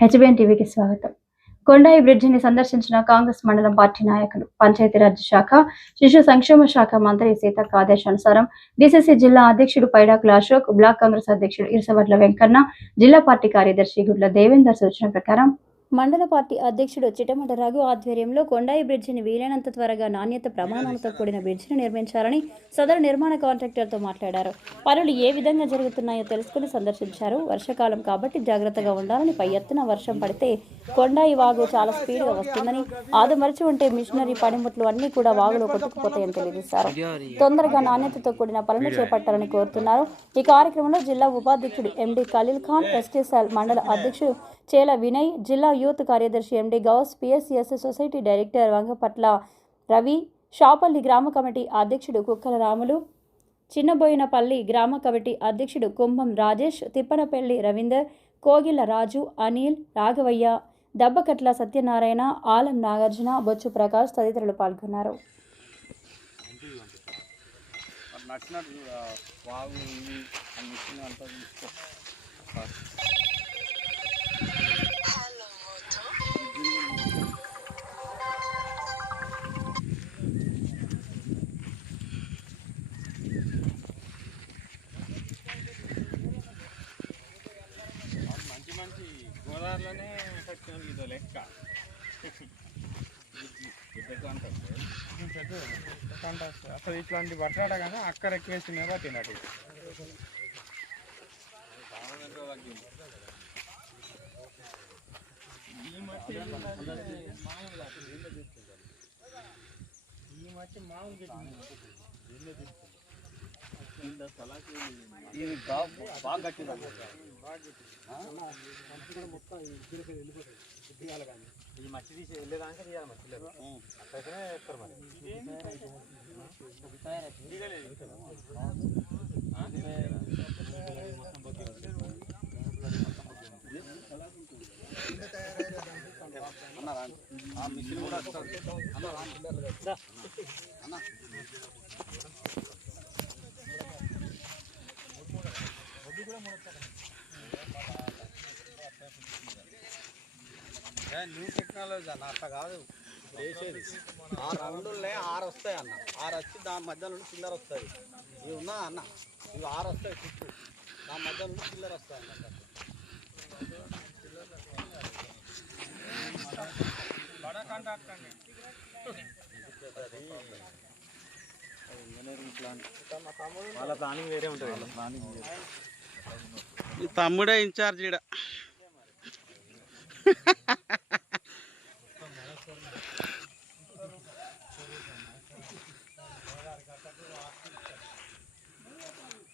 HBN టీవీకి స్వాగతం. కొండాయి బ్రిడ్జిని సందర్శించిన కాంగ్రెస్ మండలం పార్టీ నాయకులు పంచాయతీరాజ్ శాఖ శిశు సంక్షేమ శాఖ మంత్రి సీతక్క ఆదేశానుసారం డిసిసి జిల్లా అధ్యక్షుడు పైడాకుల అశోక్ బ్లాక్ కాంగ్రెస్ అధ్యక్షుడు ఇరసవడ్ల వెంకన్న జిల్లా పార్టీ కార్యదర్శి గుడ్ల దేవేందర్ సూచన ప్రకారం మండల పార్టీ అధ్యక్షుడు చిటమట రఘు ఆధ్వర్యంలో కొండాయి బ్రిడ్జిని వీలైనంత త్వరగా నాణ్యత ప్రమాణాలతో కూడిన బ్రిడ్జిని నిర్మించాలని సదరు నిర్మాణ కాంట్రాక్టర్తో మాట్లాడారు. పనులు ఏ విధంగా జరుగుతున్నాయో తెలుసుకుని సందర్శించారు. వర్షాకాలం కాబట్టి జాగ్రత్తగా ఉండాలని పై ఎత్తున వర్షం పడితే కొండాయి వాగు చాలా స్పీడ్గా వస్తుందని ఆదమరిచి ఉంటే మిషనరీ పనిముట్లు అన్ని కూడా వాగులో కొట్టుకుపోతాయని తెలియజేశారు. తొందరగా నాణ్యతతో కూడిన పనులు చేపట్టాలని కోరుతున్నారు. ఈ కార్యక్రమంలో జిల్లా ఉపాధ్యక్షుడు ఎండి ఖలీల్ ఖాన్ ఎస్టీసెల్ మండల అధ్యక్షుడు చేల వినయ్ జిల్లా యూత్ కార్యదర్శి MD Gous PSCS society director Vangapatla Ravi Shapalli గ్రామ కమిటీ అధ్యక్షుడు కుక్కల రాములు చిన్నబోయినపల్లి గ్రామ కమిటీ అధ్యక్షుడు కుంభం రాజేష్ తిప్పనపల్లి రవీందర్ కోగిల రాజు అనిల్ రాఘవయ్య దబ్బకట్ల సత్యనారాయణ ఆలం నాగార్జున బొచ్చు ప్రకాష్ తదితరులు పాల్గొన్నారు. నచ్చినట్టు చూడు, ఆ అంతా తీసుకో. పెద్ద లెక్క. అసలు ఇట్లాంటి బట్టాట కానీ అక్కడ ఎక్కువ వేసిన ఈ మట్టి మామూలు ఇది బాగా గట్టిదా ఈ మట్టి తీసి వెళ్ళేదాకా తీయాలి మట్టి అట్లయితేనే ఎత్తారు మరి. ఆ మిషన్ కూడా అన్న. న్యూ టెక్నాలజీ అన్న అట్లా కాదు. వేసేది ఆ రౌండ్లే ఆరు వస్తాయి అన్న. ఆరు వచ్చి దాని మధ్య నుండి చిల్లర వస్తుంది ఇవి ఉన్నా అన్న. ఇవి ఆరు వస్తాయి చుట్టూ. దాని మధ్య నుండి చిల్లర వస్తాయి అన్న ఇంజనీరింగ్ ప్లాన్ వాళ్ళ ప్లానింగ్ వేరే ఉంటుంది. వాళ్ళ ప్లానింగ్ తమ్ముడే ఇన్ఛార్జ్ ఈడ.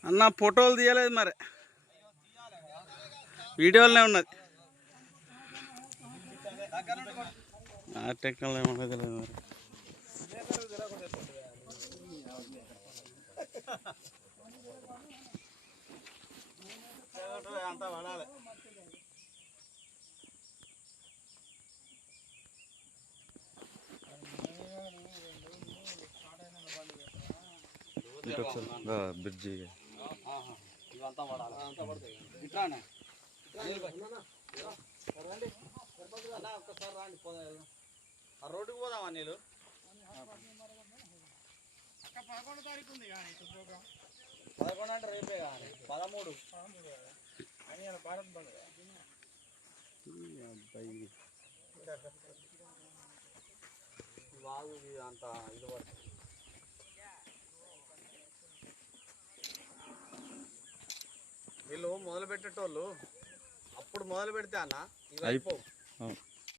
అన్న ఫోటోలు తీయలేదు మరి వీడియోలోనే ఉన్నది ఆ టెక్నాలజీ ఏమన్నా తెలియదు మరి బ్రిడ్జి ఇవంతా పడాలి అంతా పడతాయి ఇట్లానే రండి అన్న ఒక్కసారి రాండి పోదాం ఆ రోడ్డుకు పోదామా నీళ్ళు పదకొండు అంటే రేపే కానీ పదమూడు వాగు ఇది అంత ఇది పడుతుంది వీళ్ళు మొదలు పెట్టేటోళ్ళు అప్పుడు మొదలు పెడితే అన్న ఇవి అయిపో- అయిపోవు.